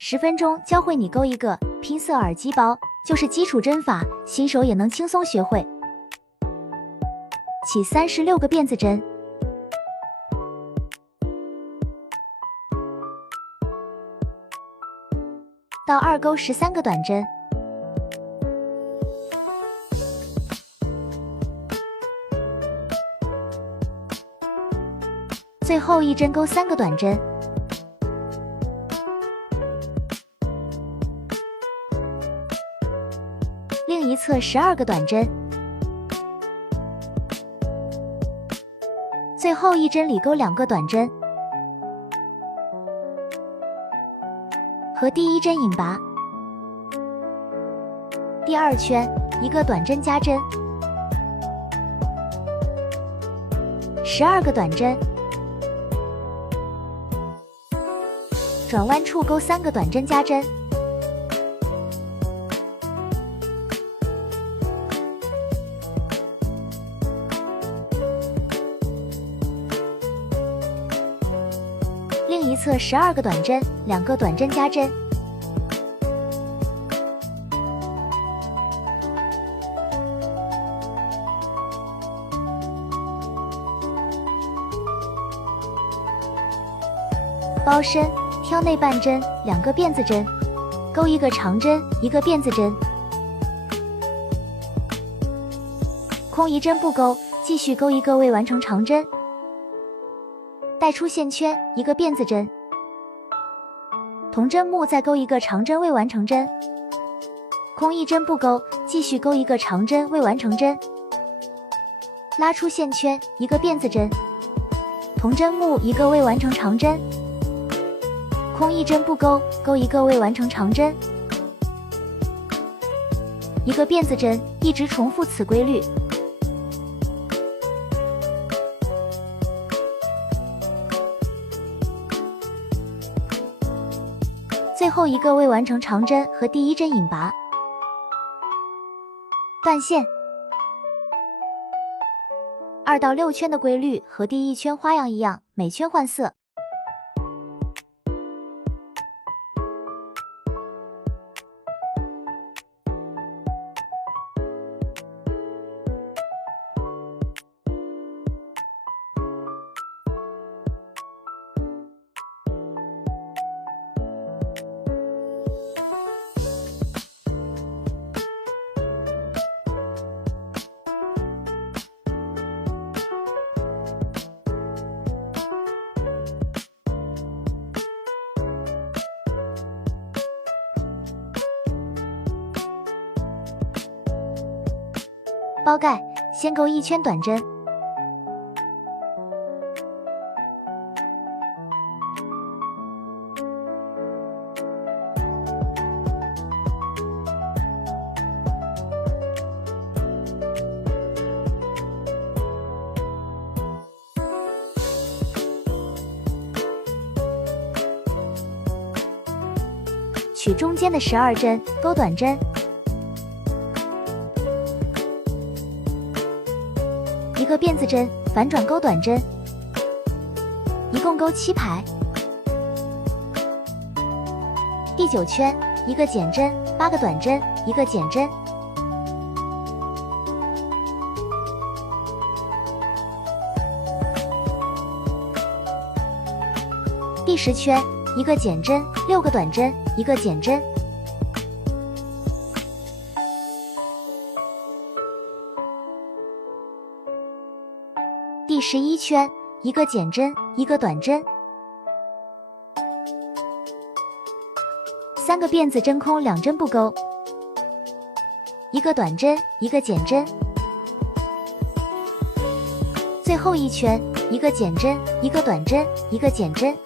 10分钟教会你钩一个拼色耳机包，就是基础针法，新手也能轻松学会。起36个辫子针，到2钩13个短针，最后一针钩3个短针，另一侧12个短针，最后一针里钩2个短针，和第一针引拔。第2圈1个短针加针，12个短针，转弯处钩3个短针加针，另一侧12个短针，2个短针加针，包身挑内半针，2个辫子针，钩1个长针，1个辫子针，空1针不钩，继续钩1个未完成长针，带出线圈1个辫子针，同针目再钩1个长针未完成针，空1针不钩，继续钩1个长针未完成针，拉出线圈1个辫子针，同针目1个未完成长针，空1针不钩，钩1个未完成长针，1个辫子针，一直重复此规律。最后1个未完成长针和第一针引拔，断线。2到6圈的规律和第一圈花样一样，每圈换色。包盖先钩1圈短针，取中间的12针，钩短针，1个辫子针，反转钩短针，一共钩7排。第9圈1个减针，8个短针，1个减针。第10圈1个减针，6个短针，1个减针。第11圈1个减针，1个短针，3个辫子针空2针不钩，1个短针，1个减针。最后一圈1个减针，1个短针，1个减针。